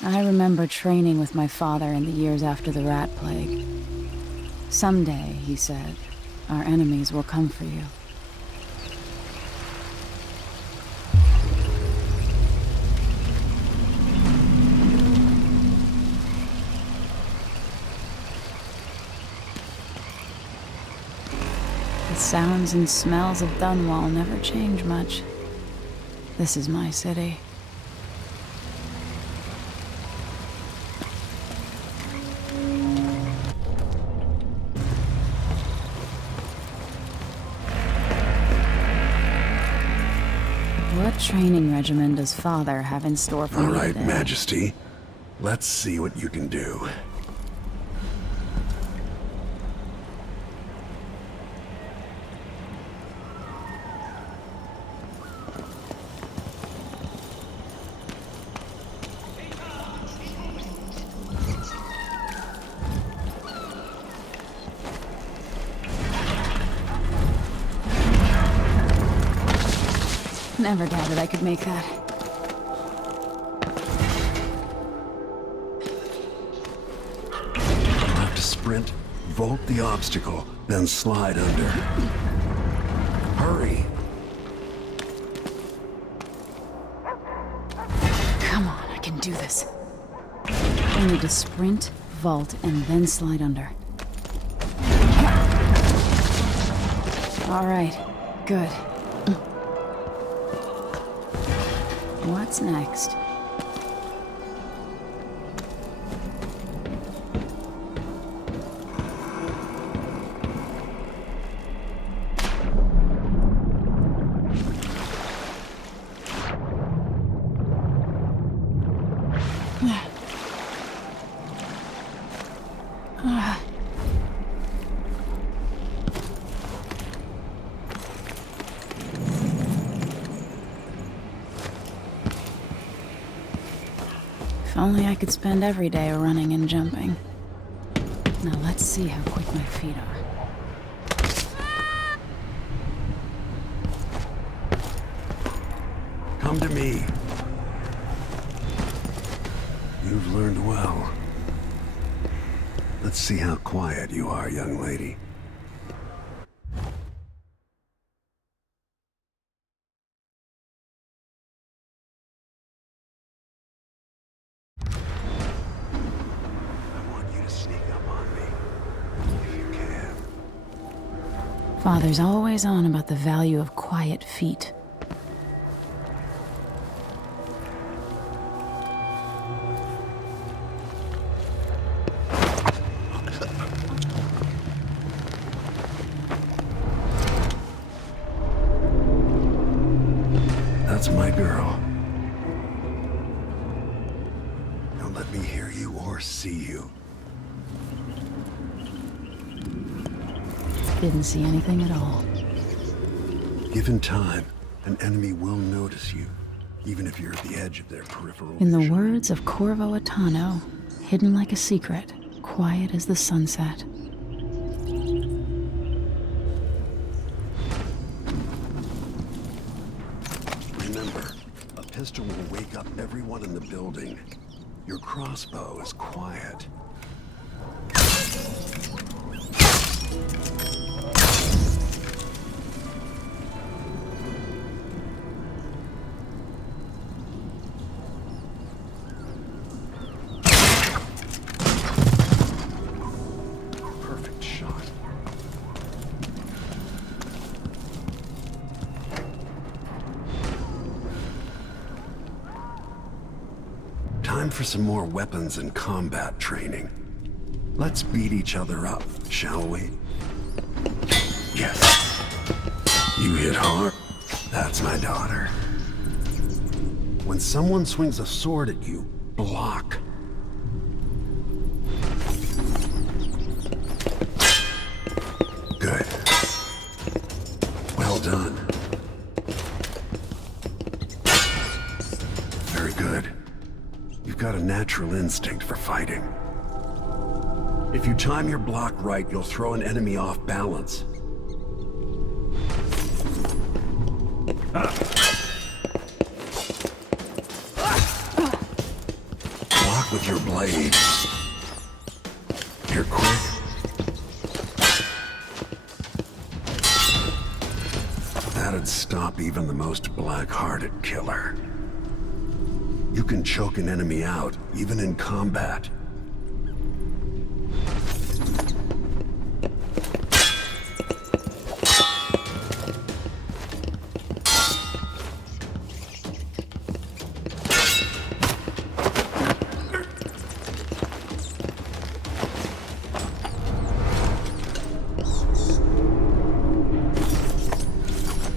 I remember training with my father in the years after the rat plague. Someday, he said, our enemies will come for you. The sounds and smells of Dunwall never change much. This is my city. What training regimen does Father have in store for me today? All right, Majesty. Let's see what you can do. Never doubted I could make that. You'll have to sprint, vault the obstacle, then slide under. Hurry! Come on, I can do this. I need to sprint, vault, and then slide under. All right, good. What's next? If only I could spend every day running and jumping. Now let's see how quick my feet are. Come to me. You've learned well. Let's see how quiet you are, young lady. Father's always on about the value of quiet feet. That's my girl. Don't let me hear you or see you. Didn't see anything at all. Given time, an enemy will notice you, even if you're at the edge of their peripheral In the vision. words of Corvo Attano, hidden like a secret, quiet as the sunset. Remember, a pistol will wake up everyone in the building. Your crossbow is quiet. Perfect shot. Time for some more weapons and combat training. Let's beat each other up, shall we? Yes. You hit hard. That's my daughter. When someone swings a sword at you, block. Good. Well done. Very good. You've got a natural instinct for fighting. If you time your block right, you'll throw an enemy off balance. That'd stop even the most black-hearted killer. You can choke an enemy out, even in combat.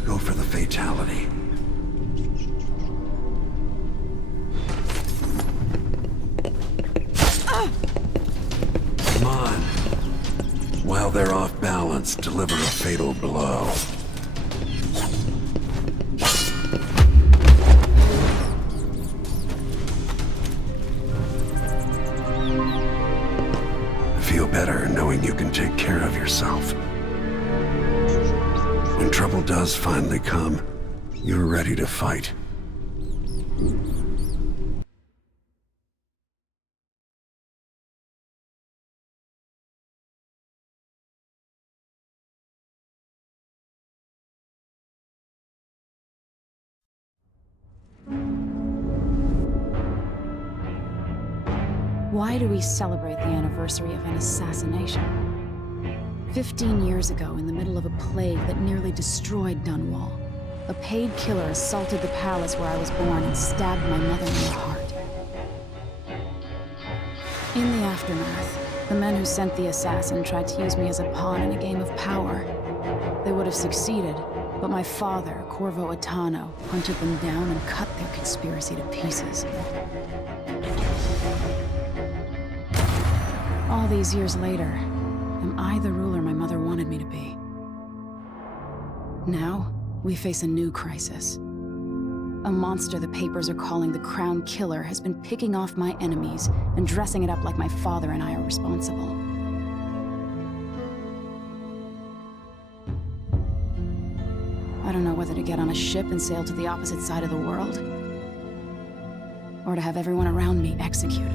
Go for the fatality. Come on. While they're off balance, deliver a fatal blow. Feel better knowing you can take care of yourself. When trouble does finally come, you're ready to fight. Why do we celebrate the anniversary of an assassination? 15 years ago, in the middle of a plague that nearly destroyed Dunwall, a paid killer assaulted the palace where I was born and stabbed my mother in the heart. In the aftermath, the men who sent the assassin tried to use me as a pawn in a game of power. They would have succeeded, but my father, Corvo Attano, hunted them down and cut their conspiracy to pieces. All these years later, am I the ruler my mother wanted me to be? Now, we face a new crisis. A monster the papers are calling the Crown Killer has been picking off my enemies and dressing it up like my father and I are responsible. I don't know whether to get on a ship and sail to the opposite side of the world, or to have everyone around me executed.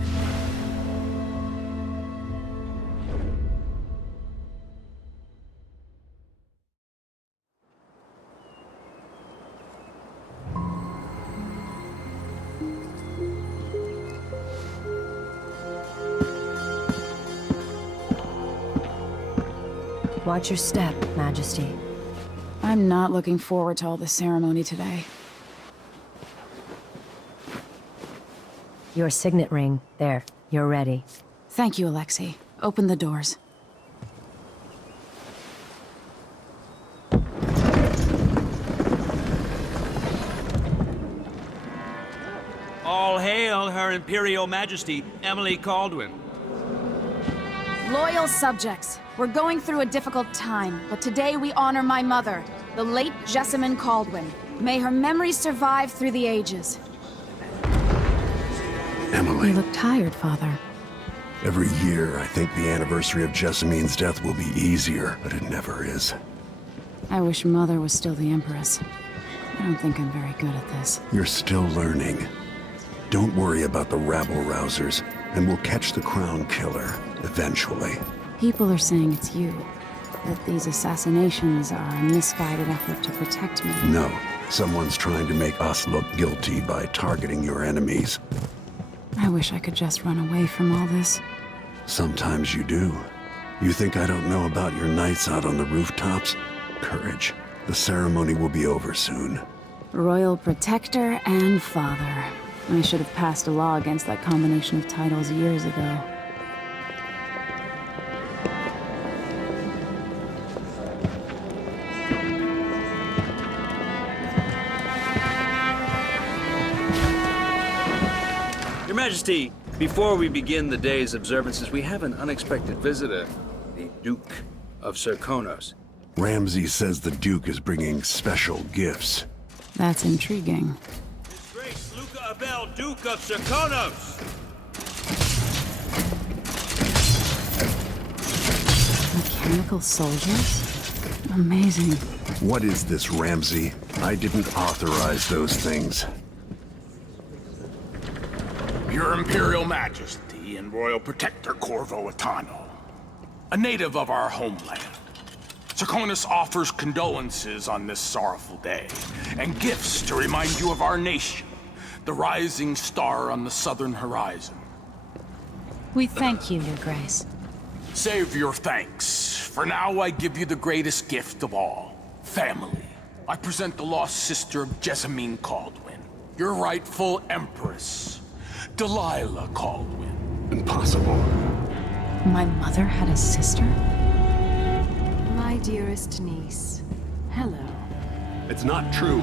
Watch your step, Majesty. I'm not looking forward to all the ceremony today. Your signet ring. There. You're ready. Thank you, Alexei. Open the doors. All hail Her Imperial Majesty, Emily Caldwin. Loyal subjects, we're going through a difficult time, but today we honor my mother, the late Jessamine Caldwin. May her memory survive through the ages. Emily. You look tired, Father. Every year, I think the anniversary of Jessamine's death will be easier, but it never is. I wish Mother was still the Empress. I don't think I'm very good at this. You're still learning. Don't worry about the rabble-rousers, and we'll catch the Crown Killer, eventually. People are saying it's you. That these assassinations are a misguided effort to protect me. No, someone's trying to make us look guilty by targeting your enemies. I wish I could just run away from all this. Sometimes you do. You think I don't know about your nights out on the rooftops? Courage. The ceremony will be over soon. Royal Protector and Father. I should have passed a law against that combination of titles years ago. Your Majesty, before we begin the day's observances, we have an unexpected visitor, the Duke of Serkonos. Ramsay says the Duke is bringing special gifts. That's intriguing. His Grace Luca Abel, Duke of Serkonos! Mechanical soldiers? Amazing. What is this, Ramsay? I didn't authorize those things. Your Imperial Majesty and Royal Protector Corvo Attano, a native of our homeland. Serkonos offers condolences on this sorrowful day, and gifts to remind you of our nation, the rising star on the southern horizon. We thank you, Your Grace. Save your thanks. For now, I give you the greatest gift of all, family. I present the lost sister of Jessamine Caldwin, your rightful empress, Delilah Caldwin. Impossible. My mother had a sister? My dearest niece, hello. It's not true.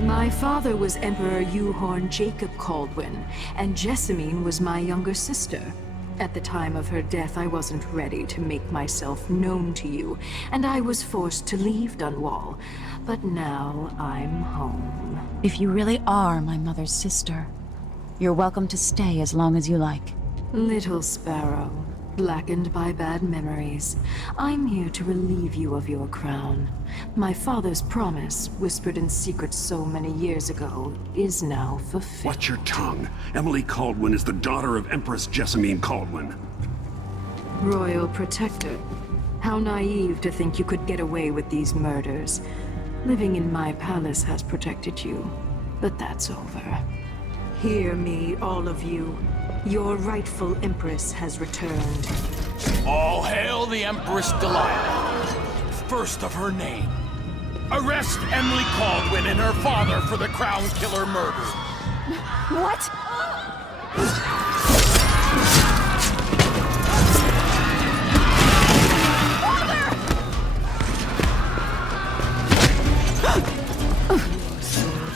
My father was Emperor Euhorn Jacob Caldwin, and Jessamine was my younger sister. At the time of her death, I wasn't ready to make myself known to you, and I was forced to leave Dunwall. But now I'm home. If you really are my mother's sister, you're welcome to stay as long as you like. Little sparrow, blackened by bad memories, I'm here to relieve you of your crown. My father's promise, whispered in secret so many years ago, is now fulfilled. Watch your tongue. Emily Caldwin is the daughter of Empress Jessamine Caldwin. Royal protector. How naive to think you could get away with these murders. Living in my palace has protected you, but that's over. Hear me, all of you. Your rightful empress has returned. All hail the Empress Delilah, first of her name. Arrest Emily Caldwin and her father for the Crown Killer murder. What?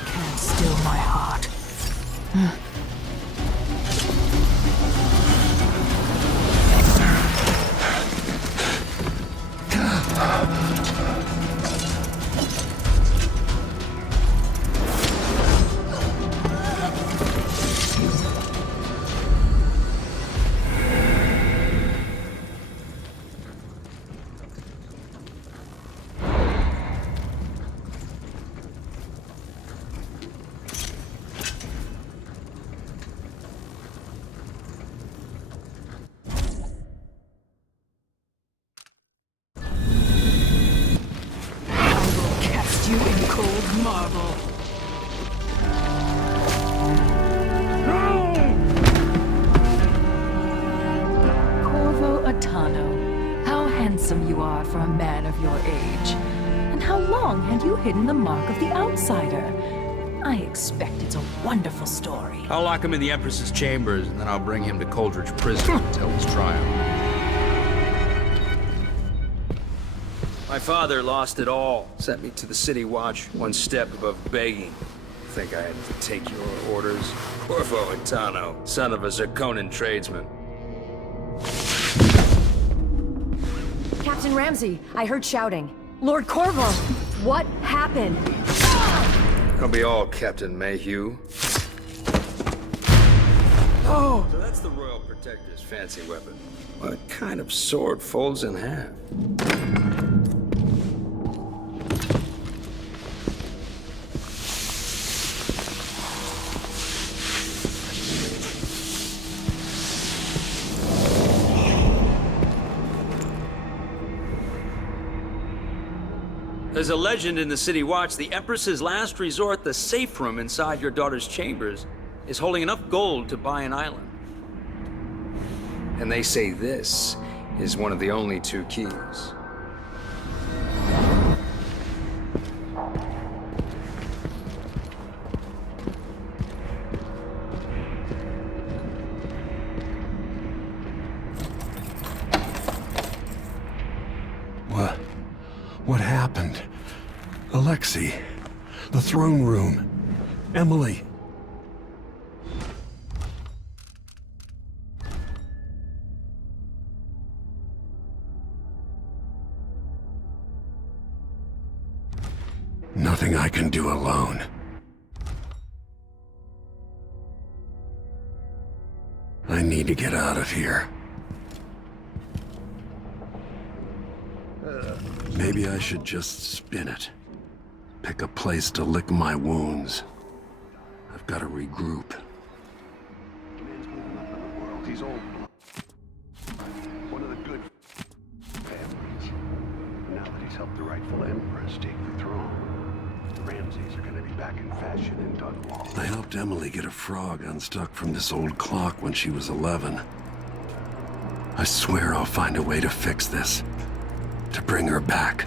Can't still my heart. You in cold marble. Corvo Atano, how handsome you are for a man of your age. And how long had you hidden the mark of the outsider? I expect it's a wonderful story. I'll lock him in the Empress's chambers, and then I'll bring him to Coldridge Prison to tell his trial. My father lost it all. Sent me to the City Watch, one step above begging. Think I had to take your orders? Corvo Antano, son of a Zirconan tradesman. Captain Ramsey, I heard shouting. Lord Corvo, what happened? It'll be all Captain Mayhew. Oh, so that's the Royal Protector's fancy weapon. What kind of sword folds in half? There's a legend in the City Watch, the Empress's last resort, the safe room inside your daughter's chambers, is holding enough gold to buy an island. And they say this is one of the only two keys. What happened? Alexei, the throne room, Emily. Nothing I can do alone. I need to get out of here. Maybe I should just spin it. Pick a place to lick my wounds. I've got to regroup. He's old. One of the good families. Ramses are gonna be back in fashion in Dunwall. I helped Emily get a frog unstuck from this old clock when she was 11. I swear I'll find a way to fix this. To bring her back.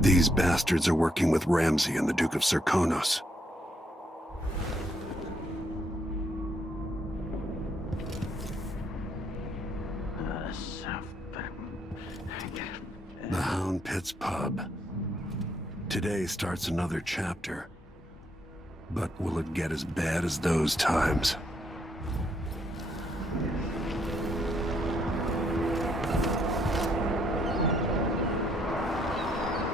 These bastards are working with Ramsay and the Duke of Serkonos. The Hound Pit's pub. Today starts another chapter. But will it get as bad as those times?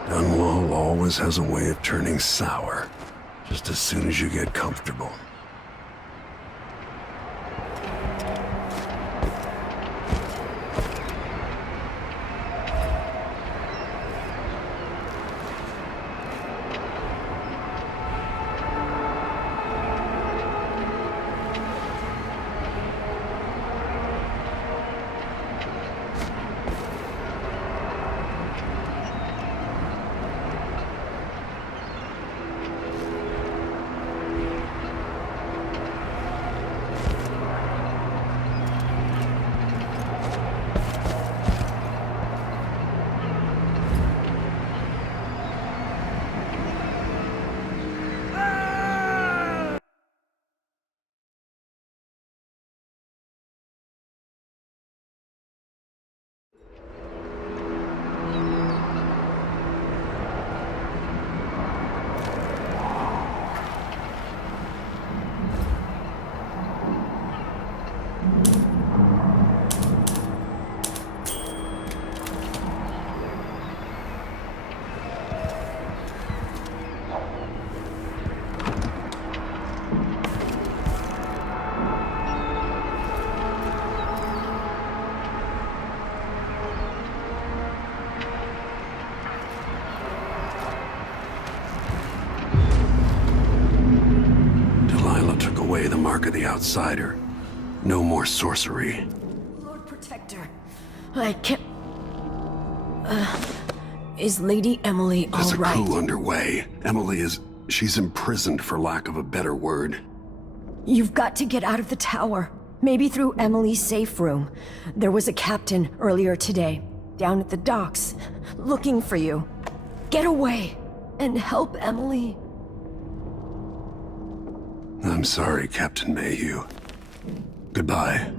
Dunwall always has a way of turning sour, just as soon as you get comfortable. The mark of the outsider. No more sorcery. Lord Protector, I can't... is Lady Emily all There's a right? coup underway. Emily is... she's imprisoned for lack of a better word. You've got to get out of the tower. Maybe through Emily's safe room. There was a captain earlier today, down at the docks, looking for you. Get away and help Emily. I'm sorry, Captain Mayhew. Goodbye.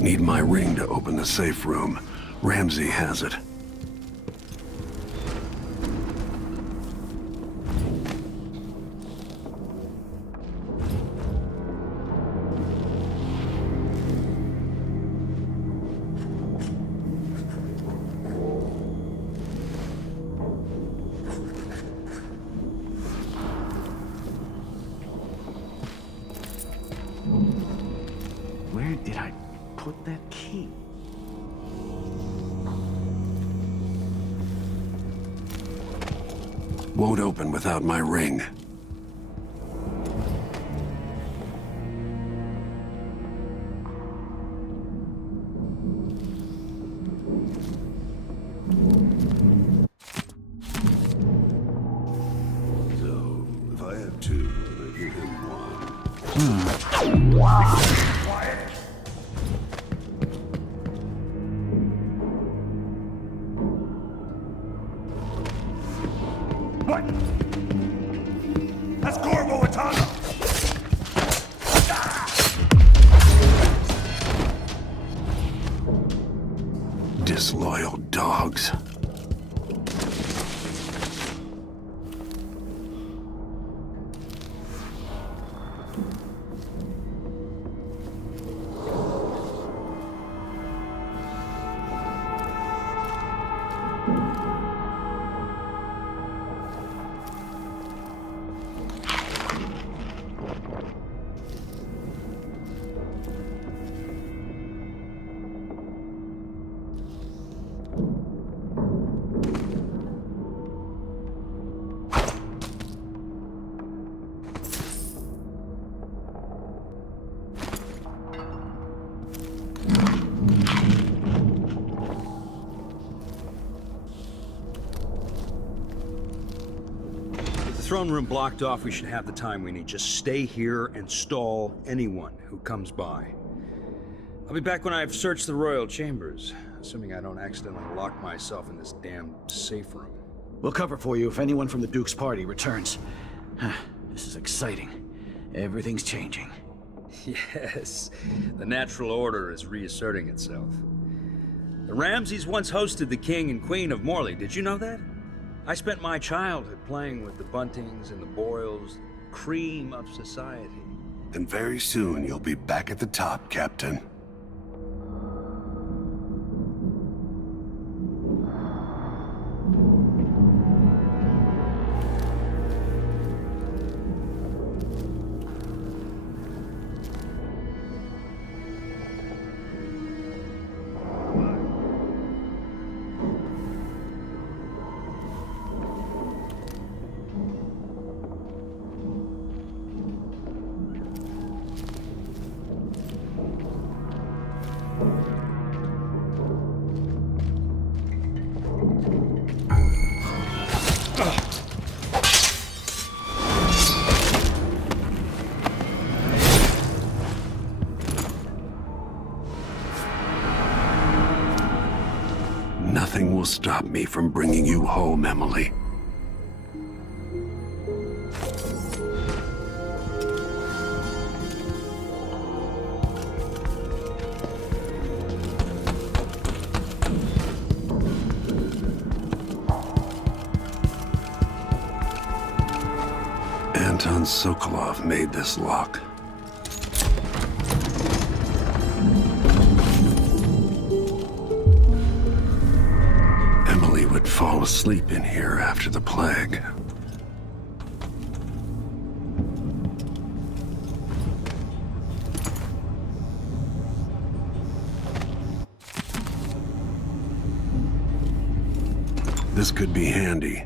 Need my ring to open the safe room. Ramsay has it. Where did I put that key? Won't open without my ring. So, if I have two, I give him one. Quiet! What? That's Corvo Atana! Disloyal dogs. throne room blocked off, we should have the time we need. Just stay here and stall anyone who comes by. I'll be back when I've searched the royal chambers, assuming I don't accidentally lock myself in this damn safe room. We'll cover for you if anyone from the Duke's party returns. This is exciting. Everything's changing. Yes, the natural order is reasserting itself. The Ramseys once hosted the King and Queen of Morley. Did you know that? I spent my childhood playing with the Buntings and the Boyles, cream of society. And very soon you'll be back at the top, Captain. Nothing will stop me from bringing you home, Emily. Anton Sokolov made this lock. Emily would fall asleep in here after the plague. This could be handy.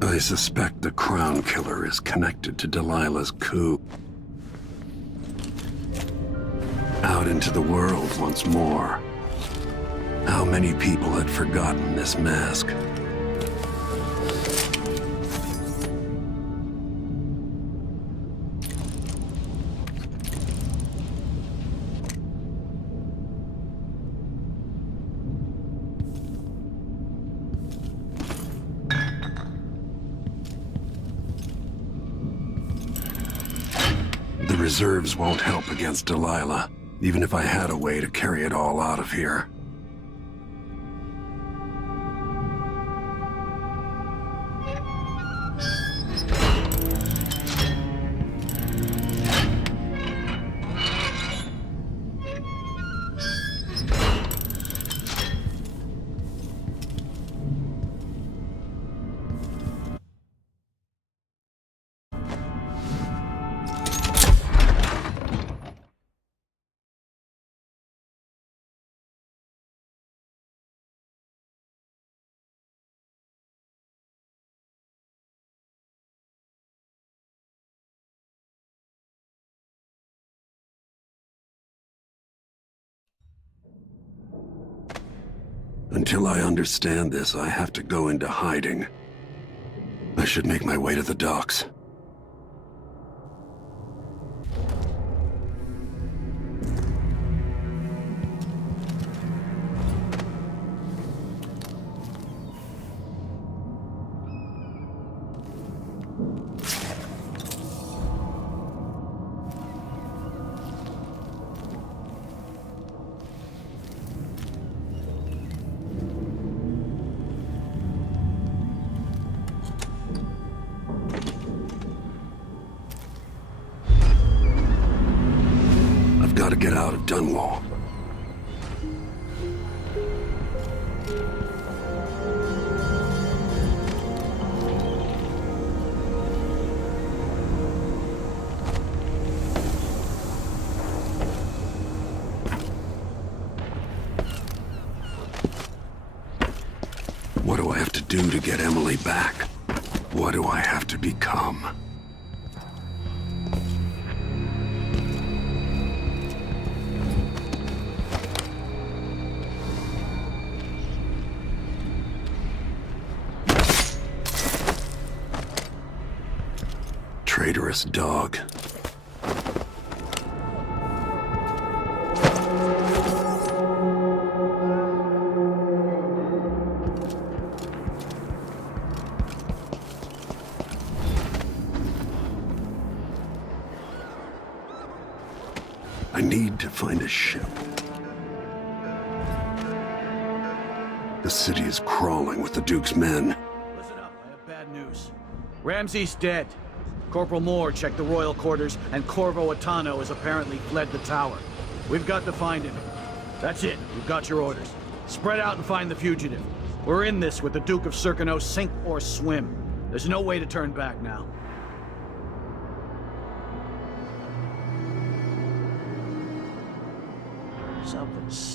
I suspect the Crown Killer is connected to Delilah's coup. Out into the world once more. How many people had forgotten this mask? The reserves won't help against Delilah, even if I had a way to carry it all out of here. Until I understand this, I have to go into hiding. I should make my way to the docks. Gotta get out of Dunwall. What do I have to do to get Emily back? What do I have to become? traitorous dog. I need to find a ship. The city is crawling with the Duke's men. Listen up, I have bad news. Ramsey's dead. Corporal Moore checked the royal quarters, and Corvo Attano has apparently fled the tower. We've got to find him. That's it. We've got your orders. Spread out and find the fugitive. We're in this with the Duke of Circano, sink or swim. There's no way to turn back now. Something's...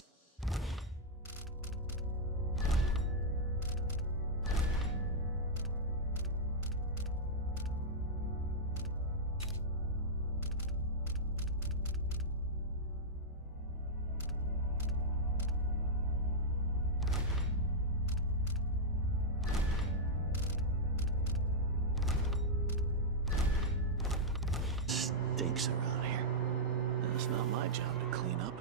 stinks around here. It's not my job to clean up.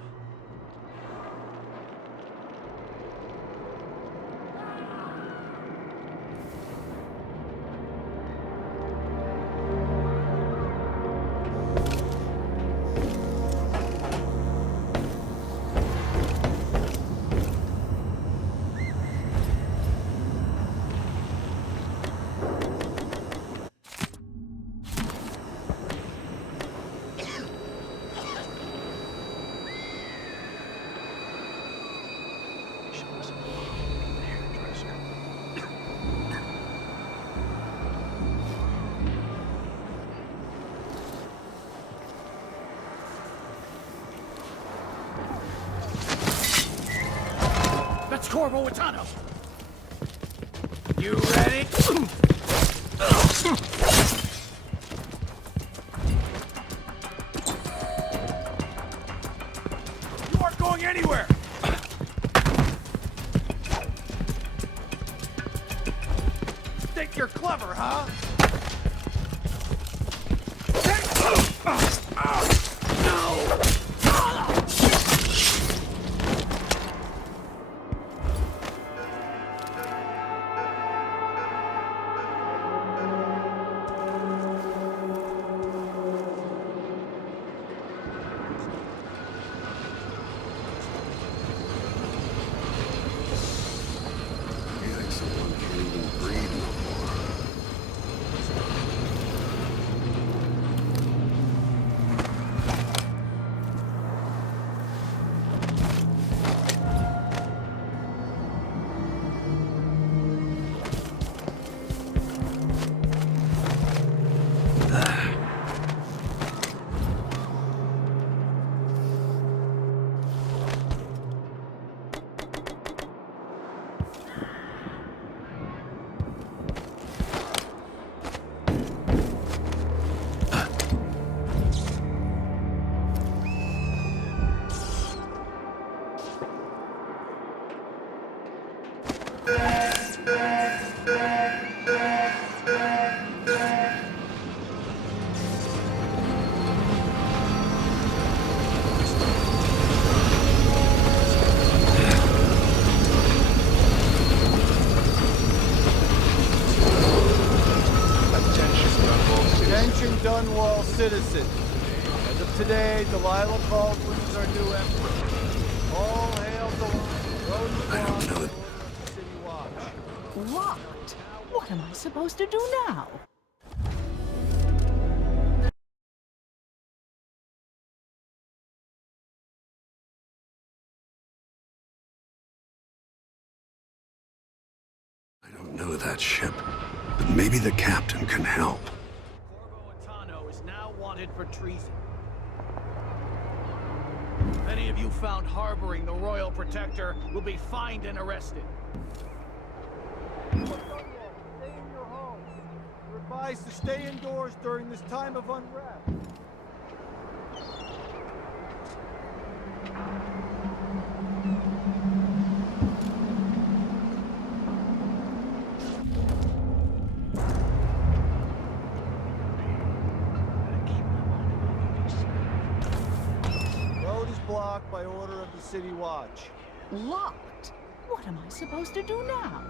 That's Corvo Attano! You ready? You aren't going anywhere! Think you're clever, huh? Dunwall citizens. As of today, Delilah Baldwin is our new emperor. All hail Delilah. I don't know. City Watch. What? What am I supposed to do now? I don't know that ship, but maybe the captain can help. Corvo Attano is now wanted for treason. Any of you found harboring the Royal Protector will be fined and arrested. Stay in your home. You're advised to stay indoors during this time of unrest. City Watch. Locked? What am I supposed to do now?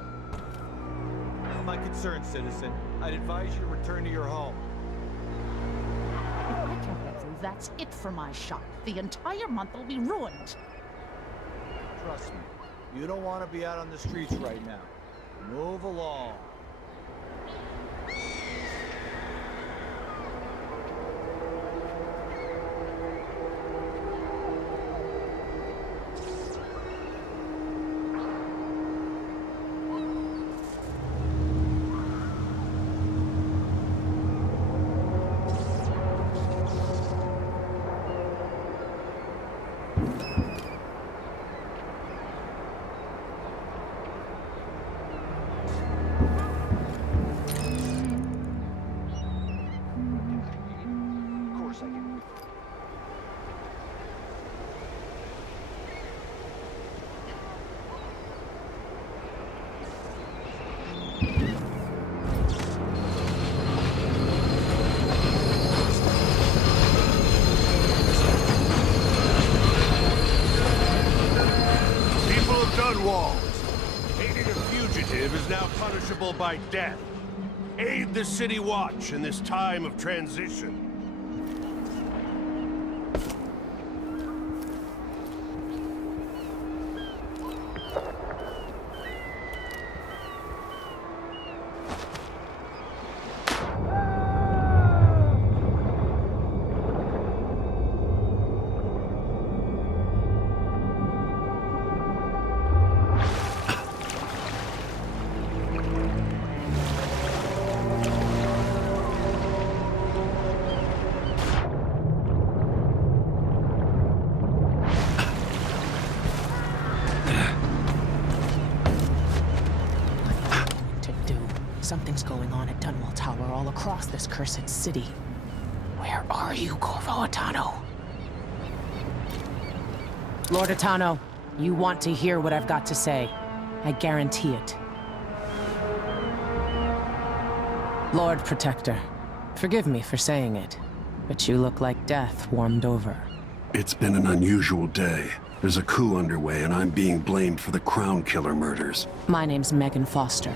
Not my concern, citizen. I'd advise you to return to your home. If I can't get through, that's it for my shop. The entire month will be ruined. Trust me, you don't want to be out on the streets right now. Move along. Aiding a fugitive is now punishable by death. Aid the City Watch in this time of transition. Something's going on at Dunwall Tower all across this cursed city. Where are you, Corvo Atano? Lord Atano, you want to hear what I've got to say. I guarantee it. Lord Protector, forgive me for saying it, but you look like death warmed over. It's been an unusual day. There's a coup underway and I'm being blamed for the Crown Killer murders. My name's Megan Foster.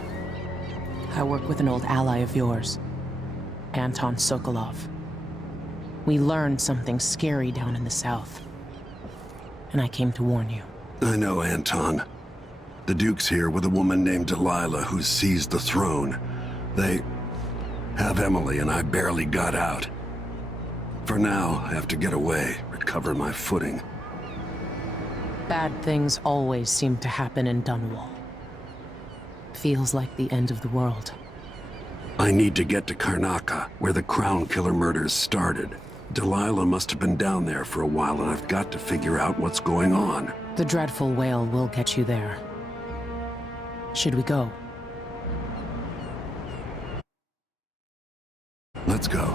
I work with an old ally of yours, Anton Sokolov. We learned something scary down in the south, and I came to warn you. I know, Anton. The Duke's here with a woman named Delilah who's seized the throne. They have Emily and I barely got out. For now, I have to get away, recover my footing. Bad things always seem to happen in Dunwall. Feels like the end of the world. I need to get to Karnaca, where the Crown Killer murders started. Delilah must have been down there for a while, and I've got to figure out what's going on. The dreadful whale will get you there. Should we go? Let's go.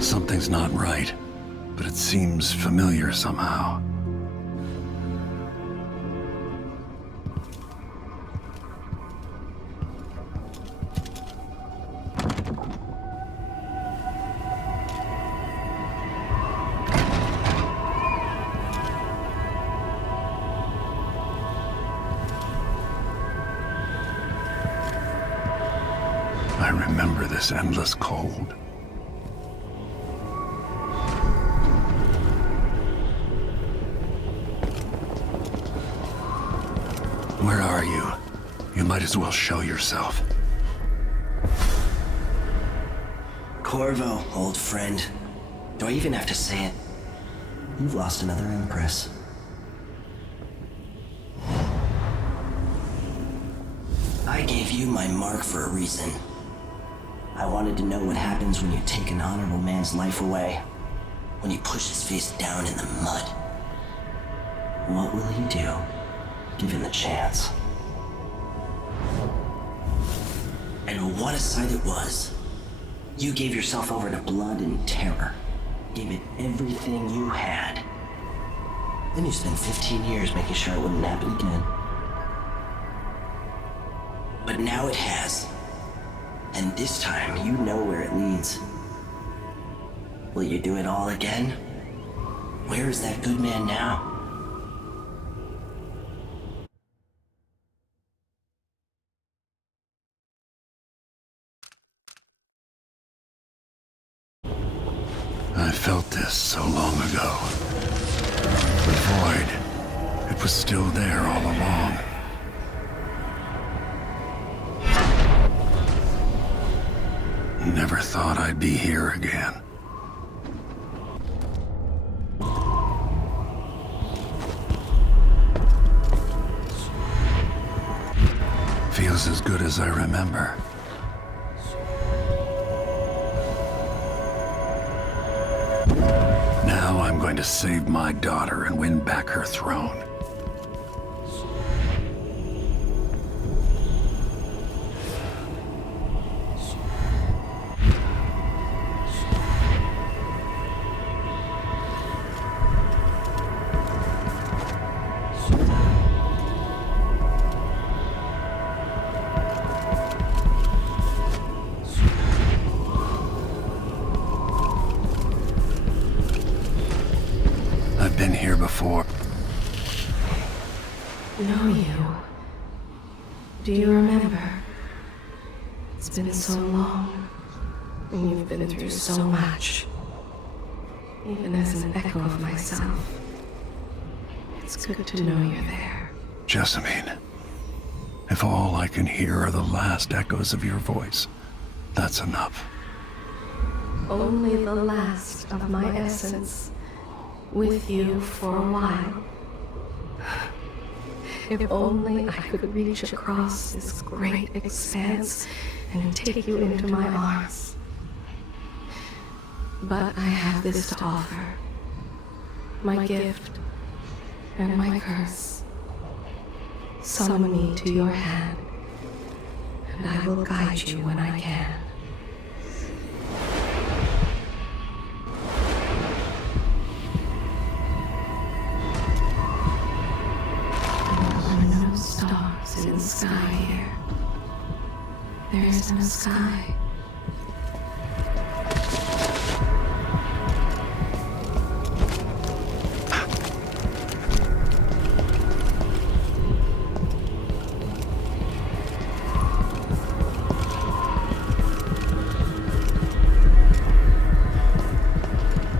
Something's not right, but it seems familiar somehow. I remember this endless cold. Where are you? You might as well show yourself. Corvo, old friend. Do I even have to say it? You've lost another Empress. gave you my mark for a reason. I wanted to know what happens when you take an honorable man's life away. When you push his face down in the mud. What will he do, given the chance? And what a sight it was. You gave yourself over to blood and terror. Gave it everything you had. Then you spent 15 years making sure it wouldn't happen again. But now it has. And this time, you know where it leads. Will you do it all again? Where is that good man now? I felt this so long ago. The void, it was still there all along. Never thought I'd be here again. Feels as good as I remember. Now I'm going to save my daughter and win back her throne. I've been here before. Know you. Do you remember? It's been so long, and you've been through so much. Even as an echo of myself, it's good to know you're there. Jessamine, if all I can hear are the last echoes of your voice, that's enough. Only the last of my essence. With you for a while. If only I could reach across this great expanse and take you into my arms. But I have this to offer. My gift and my curse. Summon me to your hand, and I will guide you when I can. Stars in the sky here. There is no sky.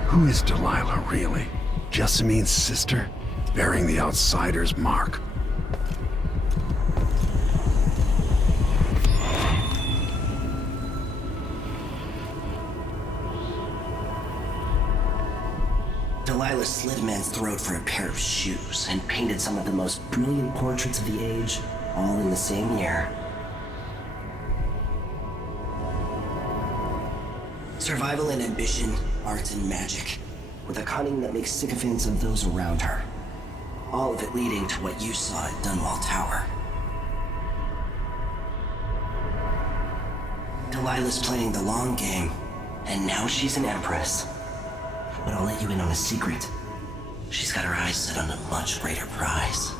Who is Delilah, really? Jessamine's sister? Bearing the outsider's mark. Delilah slit a man's throat for a pair of shoes and painted some of the most brilliant portraits of the age, all in the same year. Survival and ambition, art and magic, with a cunning that makes sycophants of those around her. All of it leading to what you saw at Dunwall Tower. Delilah's playing the long game, and now she's an empress. But I'll let you in on a secret. She's got her eyes set on a much greater prize.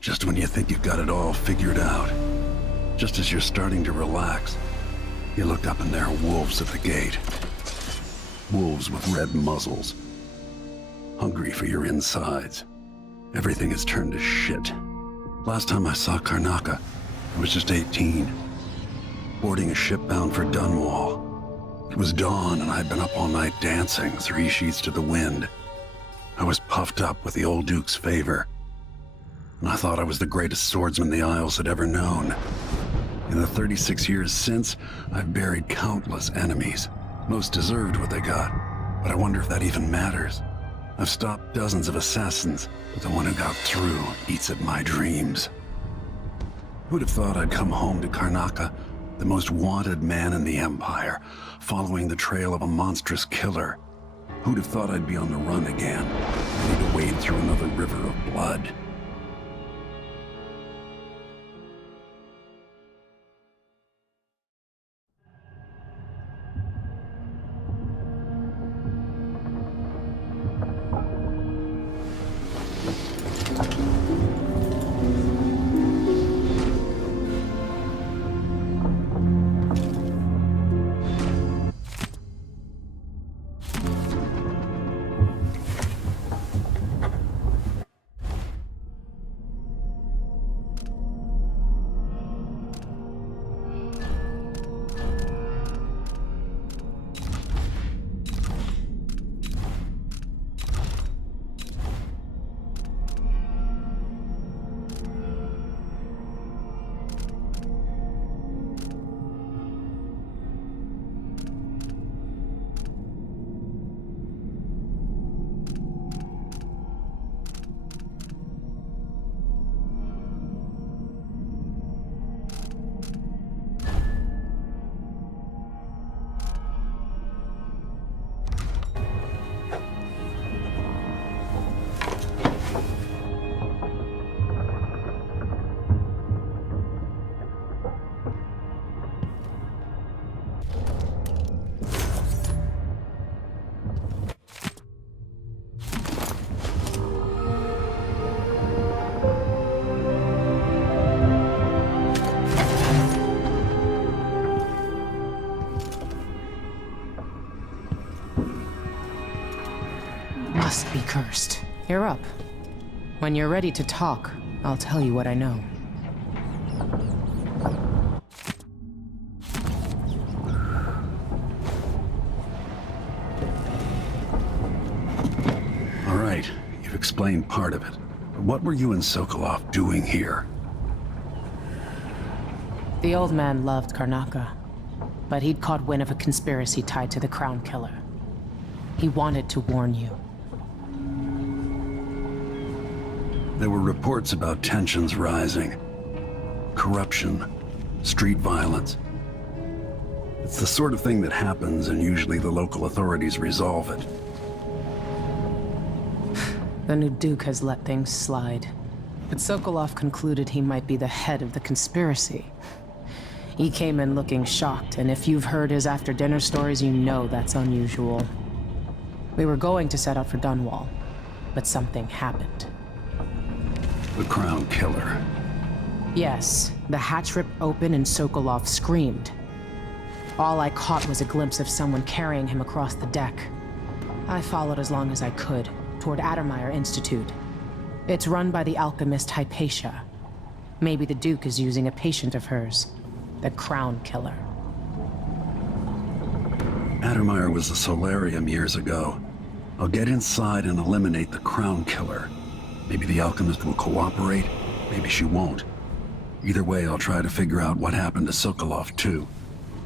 Just when you think you've got it all figured out, just as you're starting to relax, you look up and there are wolves at the gate. Wolves with red muzzles. Hungry for your insides. Everything has turned to shit. Last time I saw Karnaca, I was just 18. Boarding a ship bound for Dunwall. It was dawn and I'd been up all night dancing, 3 sheets to the wind. I was puffed up with the old Duke's favor. And I thought I was the greatest swordsman the Isles had ever known. In the 36 years since, I've buried countless enemies. Most deserved what they got, but I wonder if that even matters. I've stopped dozens of assassins, but the one who got through eats at my dreams. Who'd have thought I'd come home to Karnaca, the most wanted man in the Empire, following the trail of a monstrous killer? Who'd have thought I'd be on the run again, ready to wade through another river of blood? Must be cursed. You're up. When you're ready to talk, I'll tell you what I know. All right, you've explained part of it. But what were you and Sokolov doing here? The old man loved Karnaca, but he'd caught wind of a conspiracy tied to the Crown Killer. He wanted to warn you. There were reports about tensions rising. Corruption, street violence. It's the sort of thing that happens, and usually the local authorities resolve it. The new Duke has let things slide. But Sokolov concluded he might be the head of the conspiracy. He came in looking shocked, and if you've heard his after-dinner stories, you know that's unusual. We were going to set out for Dunwall, but something happened. The Crown Killer. Yes, the hatch ripped open and Sokolov screamed. All I caught was a glimpse of someone carrying him across the deck. I followed as long as I could, toward Addermeyer Institute. It's run by the alchemist Hypatia. Maybe the Duke is using a patient of hers, the Crown Killer. Addermeyer was a solarium years ago. I'll get inside and eliminate the Crown Killer. Maybe the alchemist will cooperate, maybe she won't. Either way, I'll try to figure out what happened to Sokolov, too.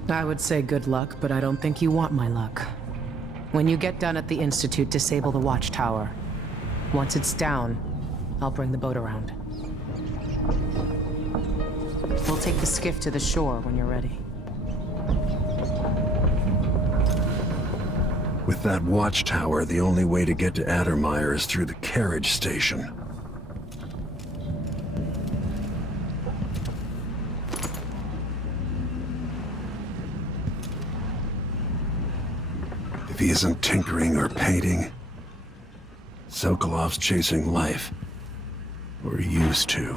I would say good luck, but I don't think you want my luck. When you get done at the Institute, disable the watchtower. Once it's down, I'll bring the boat around. We'll take the skiff to the shore when you're ready. With that watchtower, the only way to get to Addermeyer is through the carriage station. If he isn't tinkering or painting, Sokolov's chasing life. Or he used to.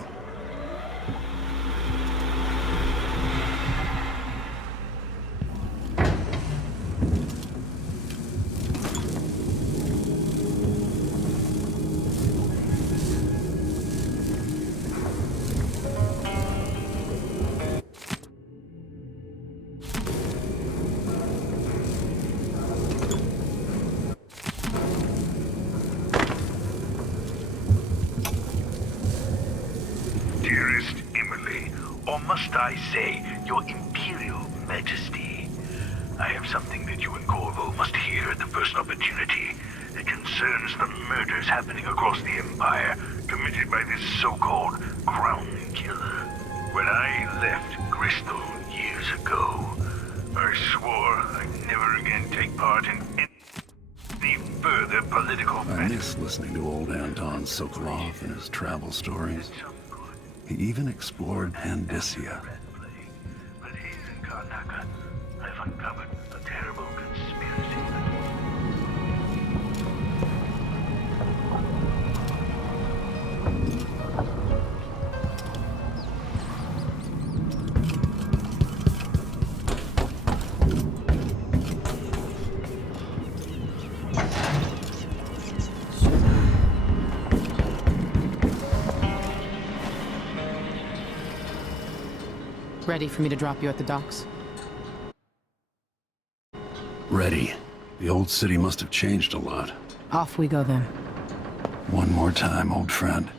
Or must I say, Your Imperial Majesty? I have something that you and Corvo must hear at the first opportunity. It concerns the murders happening across the Empire, committed by this so-called Crown Killer. When I left Bristol years ago, I swore I'd never again take part in any further political I miss listening to old Anton Sokolov and his travel stories. He even explored Pandysia. But here in Karnaca, I've uncovered a terrible conspiracy. Ready for me to drop you at the docks? Ready. The old city must have changed a lot. Off we go then. One more time, old friend.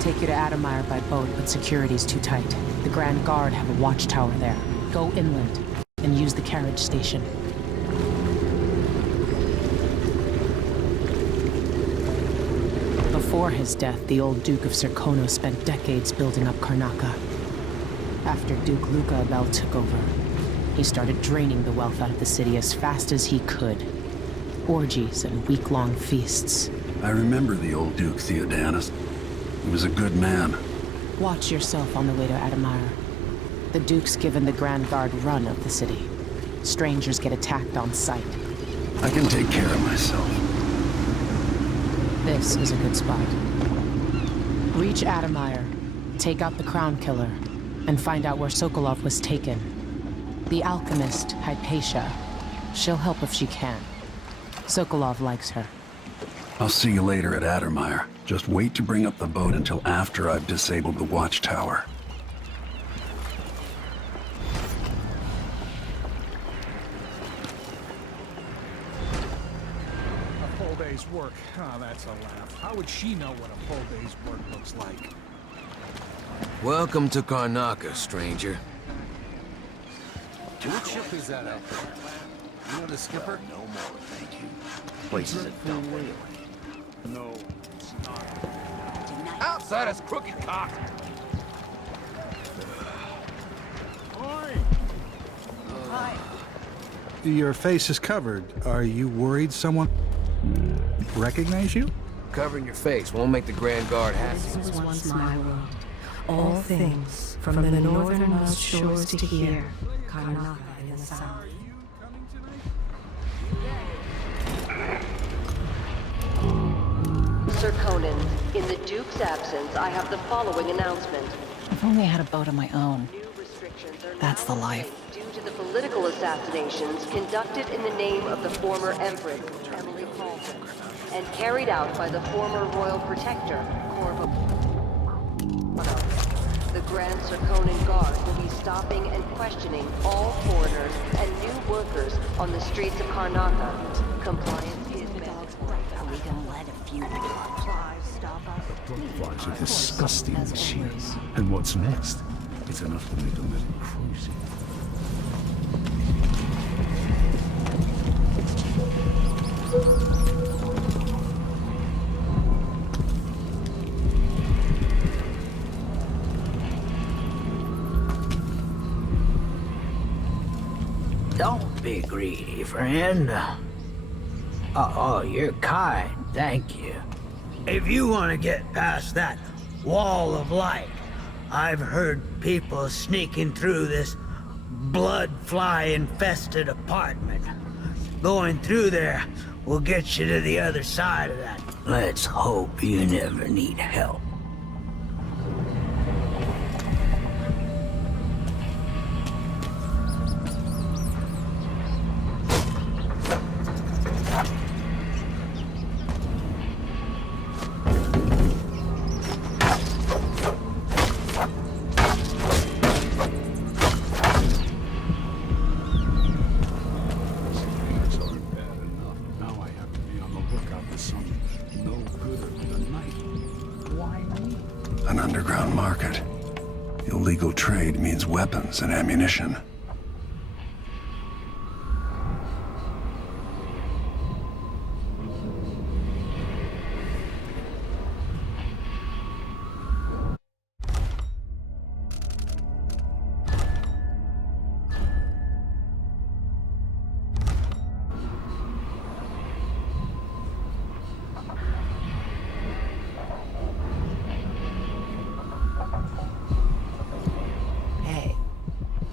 Take you to Adamire by boat, but security's too tight. The Grand Guard have a watchtower there. Go inland and use the carriage station. Before his death, the old Duke of Serkono spent decades building up Karnaca. After Duke Luca Abel took over, he started draining the wealth out of the city as fast as he could. Orgies and week-long feasts. I remember the old Duke Theodanis. He was a good man. Watch yourself on the way to Adamire. The Duke's given the Grand Guard run of the city. Strangers get attacked on sight. I can take care of myself. This is a good spot. Reach Adamire, take out the Crown Killer, and find out where Sokolov was taken. The alchemist, Hypatia. She'll help if she can. Sokolov likes her. I'll see you later at Adamire. Just wait to bring up the boat until after I've disabled the watchtower. A full day's work. Oh, that's a laugh. How would she know what a full day's work looks like? Welcome to Karnaca, stranger. What ship is that out there? You know the skipper? No more, thank you. Place is a dump anyway. No, it's not. Outside us, crooked cock! Your face is covered. Are you worried someone recognize you? Covering your face won't make the Grand Guard happy. This was once my world. All things, from the northernmost shores to here, Karnaca in the south. Sir Conan, in the Duke's absence, I have the following announcement. If only I had a boat of my own. New restrictions are That's the now in life. place due to the political assassinations conducted in the name of the former Empress, Emily Halton, and carried out by the former Royal Protector, Corvo. The Grand Sir Conan Guard will be stopping and questioning all foreigners and new workers on the streets of Karnaca. Compliance is mandatory. Are we gonna let a few flies stop us? Flies are disgusting machines. And what's next? It's enough to make a little cruising. Don't be greedy, friend. Oh, you're kind, thank you. If you want to get past that wall of light, I've heard people sneaking through this blood fly-infested apartment. Going through there We'll get you to the other side of that. Let's hope you never need help. An underground market. Illegal trade means weapons and ammunition.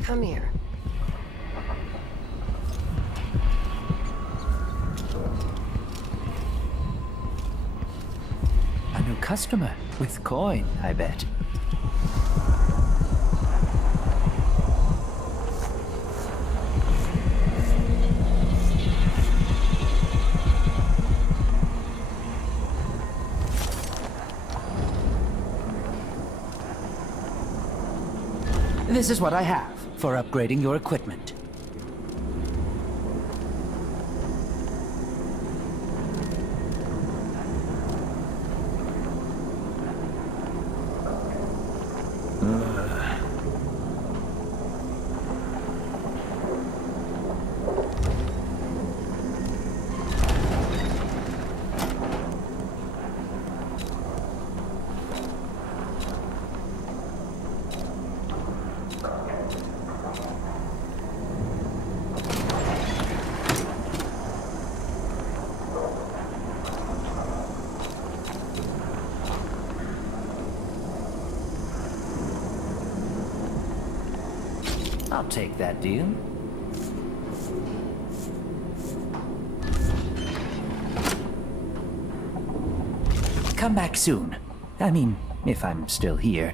Come here. A new customer with coin, I bet. This is what I have for upgrading your equipment. I'll take that deal. Come back soon. I mean, if I'm still here.